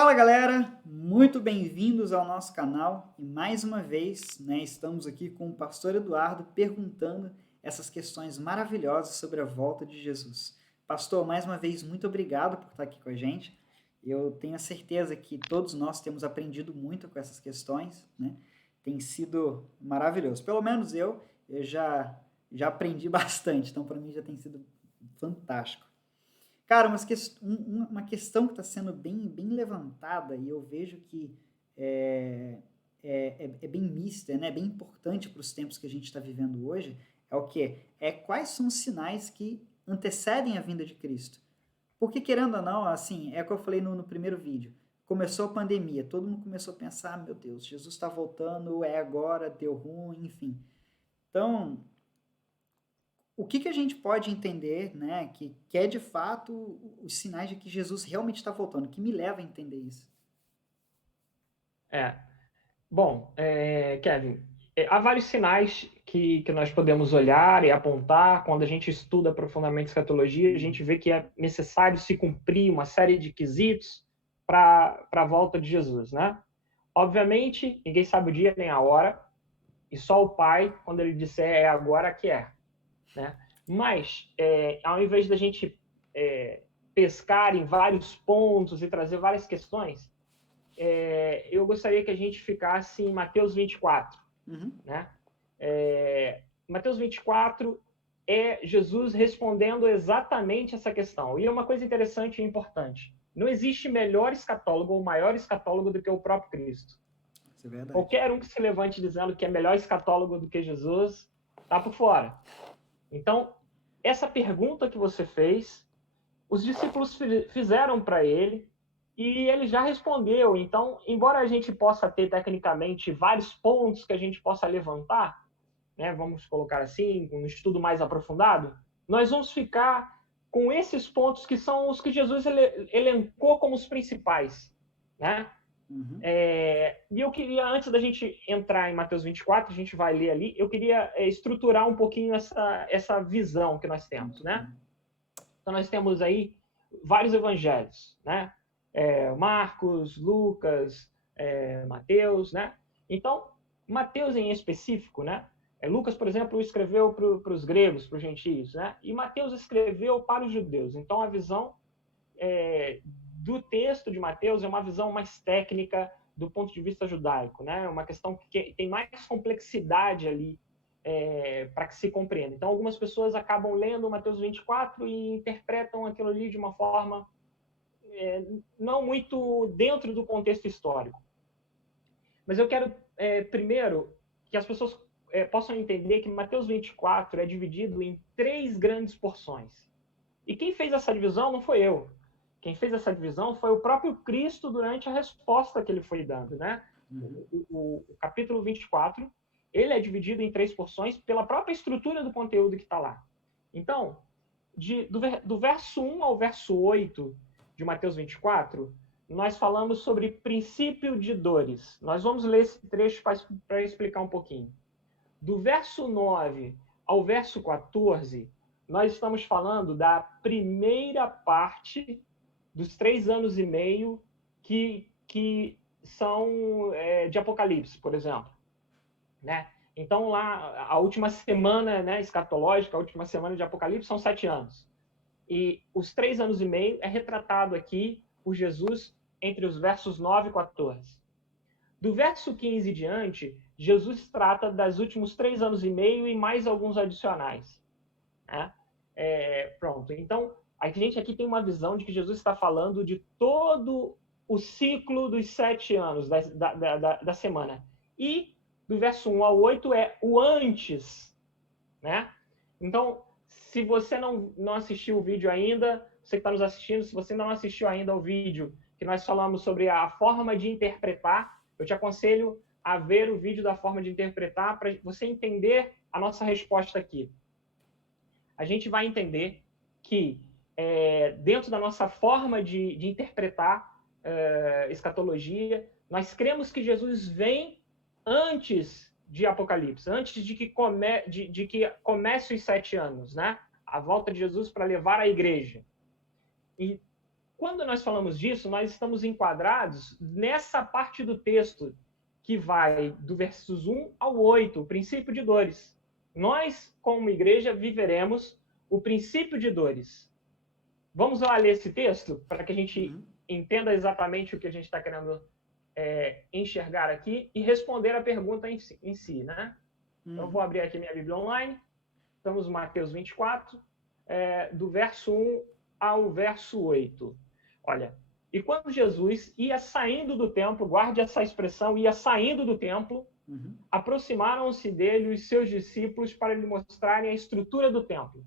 Fala galera, muito bem-vindos ao nosso canal e mais uma vez, estamos aqui com o pastor Eduardo perguntando essas questões maravilhosas sobre a volta de Jesus. Pastor, mais uma vez, muito obrigado por estar aqui com a gente. Eu tenho a certeza que todos nós temos aprendido muito com essas questões, né? Tem sido maravilhoso. Pelo menos eu já aprendi bastante, então para mim já tem sido fantástico. Cara, uma questão que está sendo bem levantada e eu vejo que é, é bem mista, né? Bem importante para os tempos que a gente está vivendo hoje, é o quê? É quais são os sinais que antecedem a vinda de Cristo? Porque, querendo ou não, assim, é o que eu falei no primeiro vídeo, começou a pandemia, todo mundo começou a pensar, meu Deus, Jesus está voltando, é agora, deu ruim, enfim. Então, o que a gente pode entender, né, que é de fato os sinais de que Jesus realmente está voltando, que me leva a entender isso? É. Bom, Kevin, há vários sinais que nós podemos olhar e apontar. Quando a gente estuda profundamente escatologia, a gente vê que é necessário se cumprir uma série de quesitos para a volta de Jesus, né? Obviamente, ninguém sabe o dia nem a hora, e só o Pai, quando ele disser é agora que é, né? Mas, ao invés da gente pescar em vários pontos e trazer várias questões, eu gostaria que a gente ficasse em Mateus 24, Uhum. né? Mateus 24 é Jesus respondendo exatamente essa questão. E é uma coisa interessante e importante. Não existe melhor escatólogo ou maior escatólogo do que o próprio Cristo. Isso é verdade. Qualquer um que se levante dizendo que é melhor escatólogo do que Jesus, está por fora. Então, essa pergunta que você fez, os discípulos fizeram para ele, e ele já respondeu. Então, embora a gente possa ter tecnicamente vários pontos que a gente possa levantar, né, vamos colocar assim, um estudo mais aprofundado, nós vamos ficar com esses pontos que são os que Jesus elencou como os principais, né? Uhum. E eu queria, antes da gente entrar em Mateus 24, a gente vai ler ali, eu queria estruturar um pouquinho essa visão que nós temos, né? Uhum. Então, nós temos aí vários evangelhos, né? Marcos, Lucas, Mateus, né? Então, Mateus em específico, né? Lucas, por exemplo, escreveu para os gregos, para os gentios, né? E Mateus escreveu para os judeus. Então, a visão do texto de Mateus é uma visão mais técnica do ponto de vista judaico, né? É uma questão que tem mais complexidade ali para que se compreenda. Então, algumas pessoas acabam lendo Mateus 24 e interpretam aquilo ali de uma forma não muito dentro do contexto histórico. Mas eu quero, primeiro, que as pessoas possam entender que Mateus 24 é dividido em 3 grandes porções. E quem fez essa divisão não foi eu. Quem fez essa divisão foi o próprio Cristo durante a resposta que ele foi dando, né? Uhum. O capítulo 24, ele é dividido em 3 porções pela própria estrutura do conteúdo que está lá. Então, do verso 1 ao verso 8 de Mateus 24, nós falamos sobre princípio de dores. Nós vamos ler esse trecho para explicar um pouquinho. Do verso 9 ao verso 14, nós estamos falando da primeira parte dos 3 anos e meio que são de Apocalipse, por exemplo, né? Então, lá, a última semana, né, escatológica, a última semana de Apocalipse são 7 anos. E os 3 anos e meio é retratado aqui por Jesus entre os versos 9 e 14. Do verso 15 em diante, Jesus trata dos últimos 3 anos e meio e mais alguns adicionais. Né? Pronto. Então, a gente aqui tem uma visão de que Jesus está falando de todo o ciclo dos 7 anos da semana. E do verso 1 ao 8 é o antes. Né? Então, se você não assistiu o vídeo ainda, você que está nos assistindo, se você não assistiu ainda ao vídeo que nós falamos sobre a forma de interpretar, eu te aconselho a ver o vídeo da forma de interpretar para você entender a nossa resposta aqui. A gente vai entender que, dentro da nossa forma de interpretar escatologia, nós cremos que Jesus vem antes de Apocalipse, antes de que comece os 7 anos, né? A volta de Jesus para levar a igreja. E quando nós falamos disso, nós estamos enquadrados nessa parte do texto que vai do versos 1 ao 8, o princípio de dores. Nós, como igreja, viveremos o princípio de dores. Vamos lá ler esse texto para que a gente entenda exatamente o que a gente está querendo enxergar aqui e responder a pergunta em si, né? Então, eu vou abrir aqui minha Bíblia online. Estamos em Mateus 24, do verso 1 ao verso 8. Olha, e quando Jesus ia saindo do templo, guarde essa expressão, ia saindo do templo, aproximaram-se dele os seus discípulos para lhe mostrarem a estrutura do templo.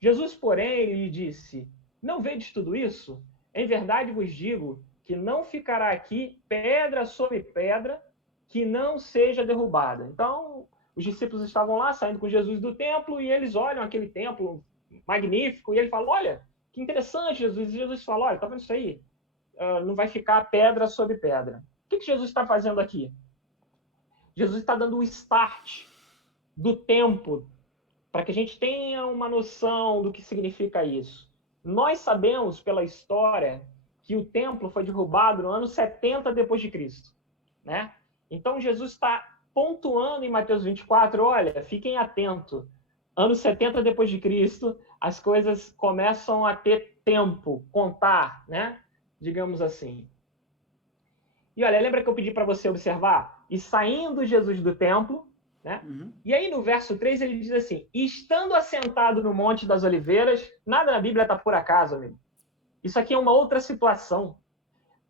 Jesus, porém, lhe disse: não vedes tudo isso? Em verdade vos digo que não ficará aqui pedra sobre pedra que não seja derrubada. Então, os discípulos estavam lá, saindo com Jesus do templo, e eles olham aquele templo magnífico, e ele fala: olha, que interessante, Jesus. E Jesus fala: olha, tá vendo isso aí? Não vai ficar pedra sobre pedra. O que Jesus está fazendo aqui? Jesus está dando o start do tempo, para que a gente tenha uma noção do que significa isso. Nós sabemos, pela história, que o templo foi derrubado no ano 70 depois de Cristo, né? Então, Jesus está pontuando em Mateus 24, olha, fiquem atentos. Ano 70 depois de Cristo, as coisas começam a ter tempo, contar, né? Digamos assim. E olha, lembra que eu pedi para você observar? E saindo Jesus do templo, né? E aí no verso 3 ele diz assim: estando assentado no Monte das Oliveiras, nada na Bíblia está por acaso, amigo. Isso aqui é uma outra situação.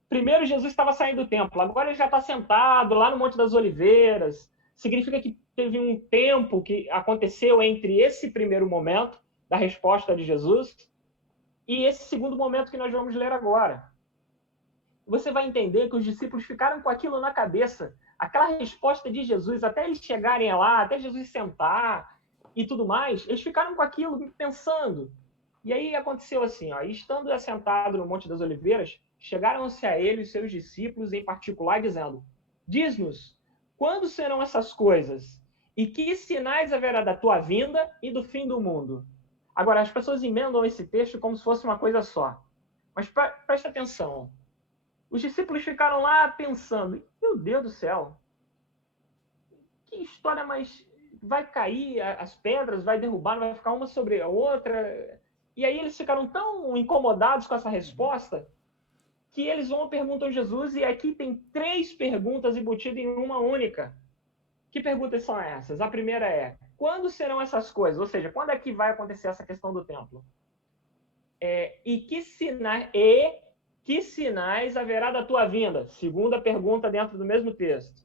Primeiro Jesus estava saindo do templo, agora ele já está sentado lá no Monte das Oliveiras. Significa que teve um tempo que aconteceu entre esse primeiro momento da resposta de Jesus e esse segundo momento que nós vamos ler agora. Você vai entender que os discípulos ficaram com aquilo na cabeça, aquela resposta de Jesus, até eles chegarem lá, até Jesus sentar e tudo mais, eles ficaram com aquilo pensando. E aí aconteceu assim, ó, estando assentado no Monte das Oliveiras, chegaram-se a ele os seus discípulos em particular, dizendo: diz-nos, quando serão essas coisas? E que sinais haverá da tua vinda e do fim do mundo? Agora, as pessoas emendam esse texto como se fosse uma coisa só. Mas presta atenção. Os discípulos ficaram lá pensando: meu Deus do céu, que história mais... vai cair as pedras, vai derrubar, não vai ficar uma sobre a outra... E aí eles ficaram tão incomodados com essa resposta que eles vão e perguntam a Jesus, e aqui tem 3 perguntas embutidas em uma única. Que perguntas são essas? A primeira é: quando serão essas coisas? Ou seja, quando é que vai acontecer essa questão do templo? E que sinais haverá da tua vinda? Segunda pergunta dentro do mesmo texto.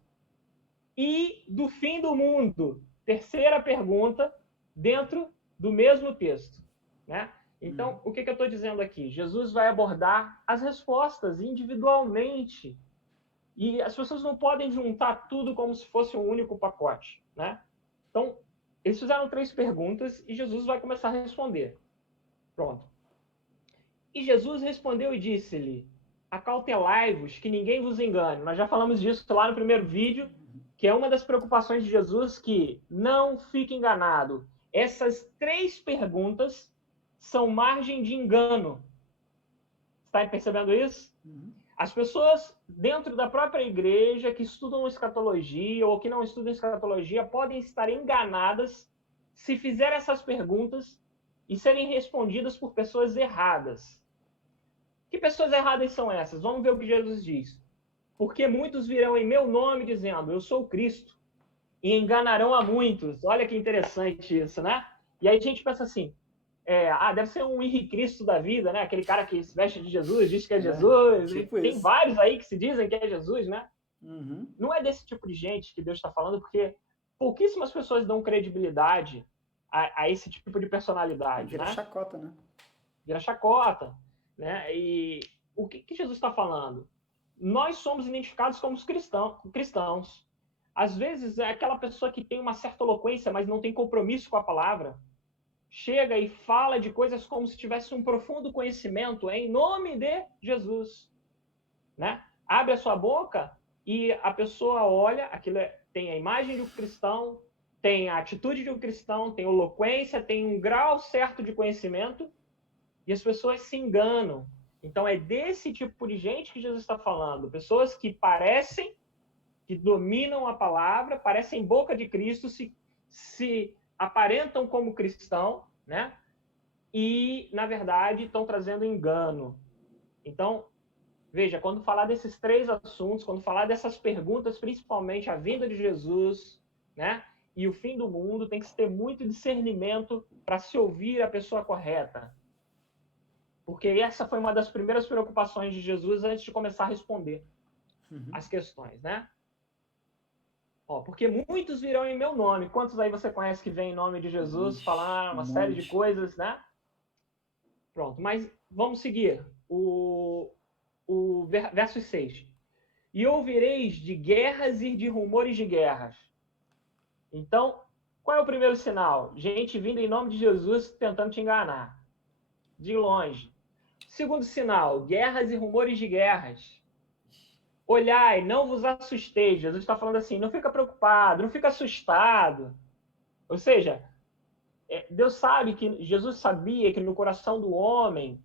E do fim do mundo? Terceira pergunta dentro do mesmo texto, né? Então, o que eu estou dizendo aqui? Jesus vai abordar as respostas individualmente. E as pessoas não podem juntar tudo como se fosse um único pacote, né? Então, eles fizeram 3 perguntas e Jesus vai começar a responder. Pronto. E Jesus respondeu e disse-lhe: acautelai-vos, que ninguém vos engane. Nós já falamos disso lá no primeiro vídeo, que é uma das preocupações de Jesus, que não fique enganado. Essas 3 perguntas são margem de engano. Está percebendo isso? As pessoas dentro da própria igreja que estudam escatologia ou que não estudam escatologia podem estar enganadas se fizerem essas perguntas e serem respondidas por pessoas erradas. Que pessoas erradas são essas? Vamos ver o que Jesus diz. Porque muitos virão em meu nome dizendo: eu sou Cristo, e enganarão a muitos. Olha que interessante isso, né? E aí a gente pensa assim: deve ser um Henrique Cristo da vida, né? Aquele cara que se veste de Jesus, diz que é Jesus. Tipo tem isso. vários aí que se dizem que é Jesus, né? Não é desse tipo de gente que Deus está falando, porque pouquíssimas pessoas dão credibilidade a esse tipo de personalidade. Vira né? chacota, né? Vira chacota. Né? E o que Jesus está falando? Nós somos identificados como cristãos. Às vezes é aquela pessoa que tem uma certa eloquência, mas não tem compromisso com a palavra. Chega e fala de coisas como se tivesse um profundo conhecimento em nome de Jesus. Né? Abre a sua boca e a pessoa olha, aquilo tem a imagem de um cristão, tem a atitude de um cristão, tem eloquência, tem um grau certo de conhecimento, e as pessoas se enganam. Então, é desse tipo de gente que Jesus está falando. Pessoas que parecem, que dominam a palavra, parecem boca de Cristo, se aparentam como cristão, né? E, na verdade, estão trazendo engano. Então, veja, quando falar desses três assuntos, quando falar dessas perguntas, principalmente a vinda de Jesus, né? E o fim do mundo, tem que ter muito discernimento para se ouvir a pessoa correta. Porque essa foi uma das primeiras preocupações de Jesus antes de começar a responder as questões, né? Porque muitos virão em meu nome. Quantos aí você conhece que vem em nome de Jesus falar Um uma série de monte. coisas, né? Pronto, mas vamos seguir. O verso 6. E ouvireis de guerras e de rumores de guerras. Então, qual é o primeiro sinal? Gente vindo em nome de Jesus tentando te enganar. De longe. Segundo sinal, guerras e rumores de guerras. Olhai, não vos assusteis. Jesus está falando assim, não fica preocupado, não fica assustado. Ou seja, Deus sabe que Jesus sabia que no coração do homem,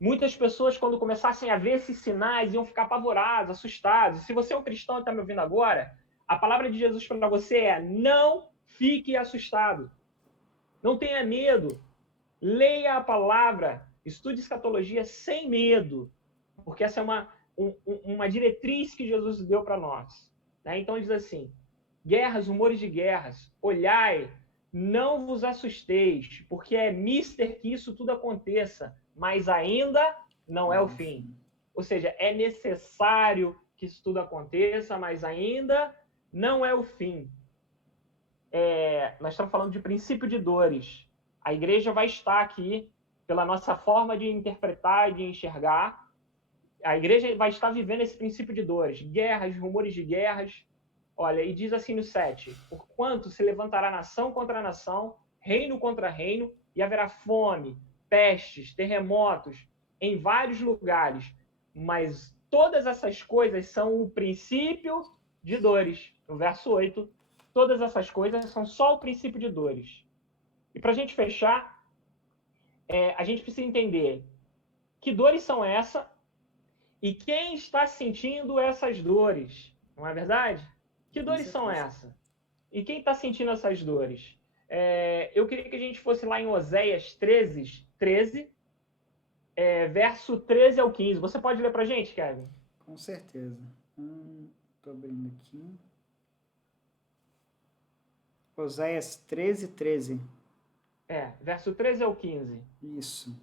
muitas pessoas, quando começassem a ver esses sinais, iam ficar apavorados, assustados. Se você é um cristão e está me ouvindo agora, a palavra de Jesus para você é: não fique assustado. Não tenha medo. Leia a palavra, estude escatologia sem medo, porque essa é uma diretriz que Jesus deu para nós. Né? Então, ele diz assim: guerras, rumores de guerras, olhai, não vos assusteis, porque é mister que isso tudo aconteça, mas ainda não é o fim. Ou seja, é necessário que isso tudo aconteça, mas ainda não é o fim. Nós estamos falando de princípio de dores. A igreja vai estar aqui pela nossa forma de interpretar e de enxergar. A igreja vai estar vivendo esse princípio de dores, guerras, rumores de guerras. Olha, e diz assim no 7: porquanto se levantará nação contra nação, reino contra reino, e haverá fome, pestes, terremotos em vários lugares. Mas todas essas coisas são o princípio de dores. No verso 8, todas essas coisas são só o princípio de dores. E para a gente fechar, a gente precisa entender que dores são essas e quem está sentindo essas dores. Não é verdade? Que dores são essas? E quem está sentindo essas dores? Eu queria que a gente fosse lá em Oséias 13, verso 13 ao 15. Você pode ler para a gente, Kevin? Com certeza. Estou abrindo aqui. Oséias 13. Verso 13 ao 15. Isso.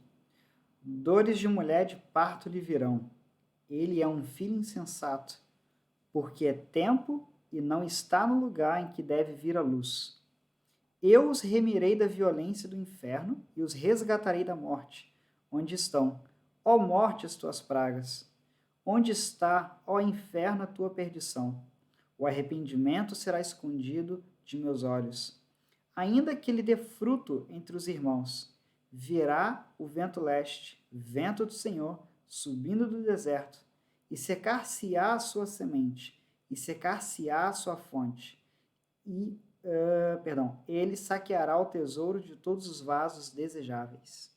Dores de mulher de parto lhe virão. Ele é um filho insensato, porque é tempo e não está no lugar em que deve vir a luz. Eu os remirei da violência do inferno e os resgatarei da morte. Onde estão, ó morte, as tuas pragas? Onde está, ó inferno, a tua perdição? O arrependimento será escondido de meus olhos. Ainda que ele dê fruto entre os irmãos, virá o vento leste, vento do Senhor, subindo do deserto, e secar-se-á a sua semente, e secar-se-á a sua fonte. Ele saqueará o tesouro de todos os vasos desejáveis.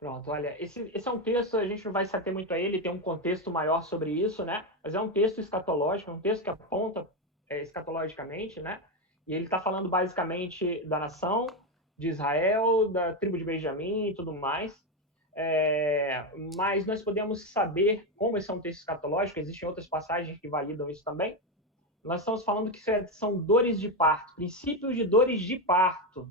Pronto, olha, esse é um texto, a gente não vai se ater muito a ele, tem um contexto maior sobre isso, né? Mas é um texto escatológico, é um texto que aponta escatologicamente, né? E ele está falando basicamente da nação de Israel, da tribo de Benjamim e tudo mais. Mas nós podemos saber, como esse é um texto escatológico, existem outras passagens que validam isso também. Nós estamos falando que são dores de parto, princípios de dores de parto,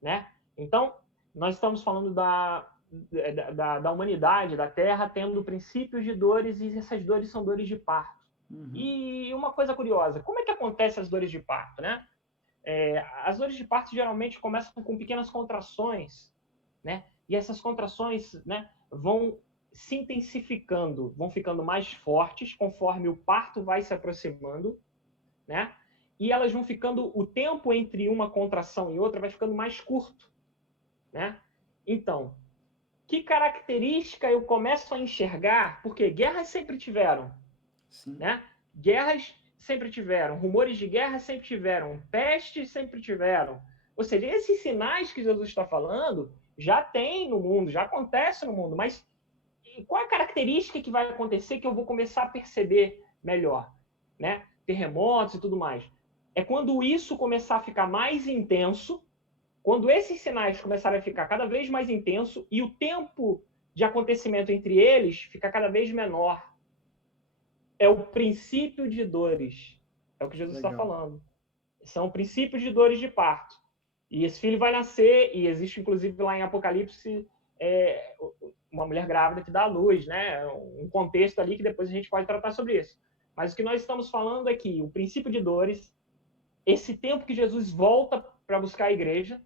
né? Então, nós estamos falando da humanidade, da Terra, tendo princípios de dores, e essas dores são dores de parto. E uma coisa curiosa, como é que acontecem as dores de parto, né? As dores de parto geralmente começam com pequenas contrações, né? E essas contrações, né, vão se intensificando, vão ficando mais fortes conforme o parto vai se aproximando, né? E elas vão ficando, o tempo entre uma contração e outra vai ficando mais curto, né? Então, que característica eu começo a enxergar? Porque guerras sempre tiveram, né? Guerras sempre tiveram, rumores de guerra sempre tiveram, pestes sempre tiveram. Ou seja, esses sinais que Jesus está falando já tem no mundo, já acontece no mundo, mas qual é a característica que vai acontecer que eu vou começar a perceber melhor, né? Terremotos e tudo mais. É quando isso começar a ficar mais intenso, quando esses sinais começarem a ficar cada vez mais intenso e o tempo de acontecimento entre eles ficar cada vez menor. É o princípio de dores. É o que Jesus está falando. São princípios de dores de parto. E esse filho vai nascer, e existe inclusive lá em Apocalipse uma mulher grávida que dá à luz, né? Um contexto ali que depois a gente pode tratar sobre isso. Mas o que nós estamos falando é que o princípio de dores, esse tempo que Jesus volta para buscar a igreja,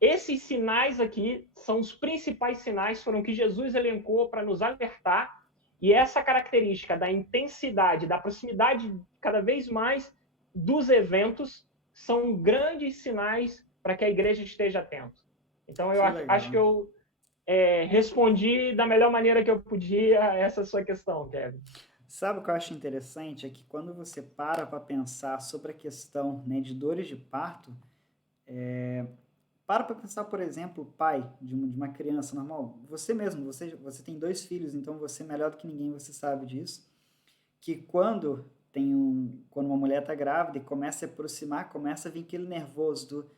esses sinais aqui são os principais sinais, foram que Jesus elencou para nos alertar, e essa característica da intensidade, da proximidade cada vez mais dos eventos, são grandes sinais para que a igreja esteja atenta. Então, eu acho que eu respondi da melhor maneira que eu podia essa sua questão, Kevin. Sabe o que eu acho interessante? É que quando você para pensar sobre a questão, né, de dores de parto, para pensar, por exemplo, o pai de uma criança normal. Você mesmo, você tem 2 filhos, então você melhor do que ninguém, você sabe disso. Que quando uma mulher está grávida e começa a se aproximar, começa a vir aquele nervoso do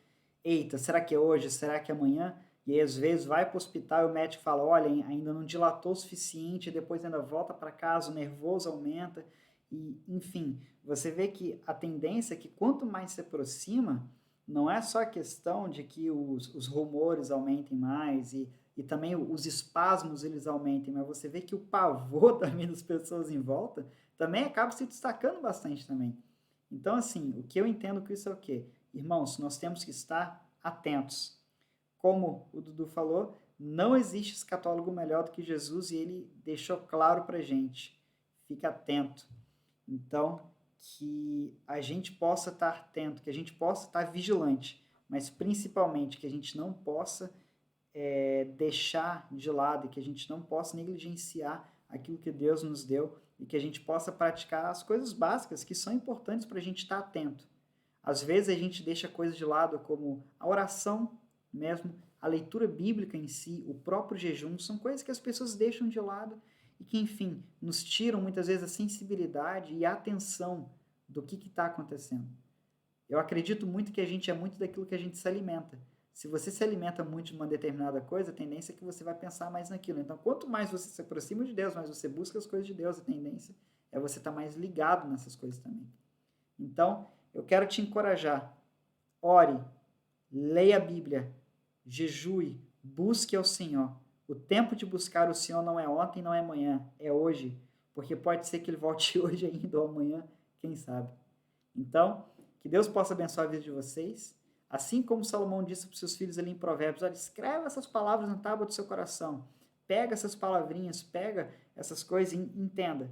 eita, será que é hoje? Será que é amanhã? E aí, às vezes, vai para o hospital e o médico fala, olha, ainda não dilatou o suficiente, e depois ainda volta para casa, o nervoso aumenta. E, enfim, você vê que a tendência é que quanto mais se aproxima, não é só a questão de que os rumores aumentem mais e também os espasmos eles aumentem, mas você vê que o pavor também das pessoas em volta também acaba se destacando bastante também. Então, assim, o que eu entendo com isso é o quê? Irmãos, nós temos que estar atentos. Como o Dudu falou, não existe escatólogo melhor do que Jesus e ele deixou claro pra gente. Fica atento. Então, que a gente possa estar atento, que a gente possa estar vigilante, mas principalmente que a gente não possa deixar de lado, que a gente não possa negligenciar aquilo que Deus nos deu e que a gente possa praticar as coisas básicas que são importantes para a gente estar atento. Às vezes a gente deixa coisas de lado como a oração mesmo, a leitura bíblica em si, o próprio jejum, são coisas que as pessoas deixam de lado e que, enfim, nos tiram muitas vezes a sensibilidade e a atenção do que está acontecendo. Eu acredito muito que a gente é muito daquilo que a gente se alimenta. Se você se alimenta muito de uma determinada coisa, a tendência é que você vai pensar mais naquilo. Então, quanto mais você se aproxima de Deus, mais você busca as coisas de Deus, a tendência é você estar mais ligado nessas coisas também. Então, eu quero te encorajar. Ore, leia a Bíblia, jejue, busque ao Senhor. O tempo de buscar o Senhor não é ontem, não é amanhã, é hoje. Porque pode ser que ele volte hoje ainda ou amanhã, quem sabe. Então, que Deus possa abençoar a vida de vocês. Assim como Salomão disse para os seus filhos ali em Provérbios, olha, escreve essas palavras na tábua do seu coração. Pega essas palavrinhas, pega essas coisas e entenda.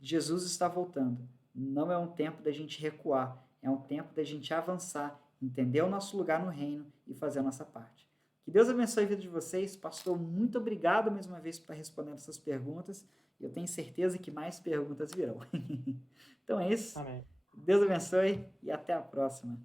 Jesus está voltando. Não é um tempo da gente recuar, é um tempo da gente avançar, entender o nosso lugar no reino e fazer a nossa parte. Que Deus abençoe a vida de vocês. Pastor, muito obrigado mais uma vez por responder essas perguntas. Eu tenho certeza que mais perguntas virão. Então é isso. Amém. Deus abençoe e até a próxima.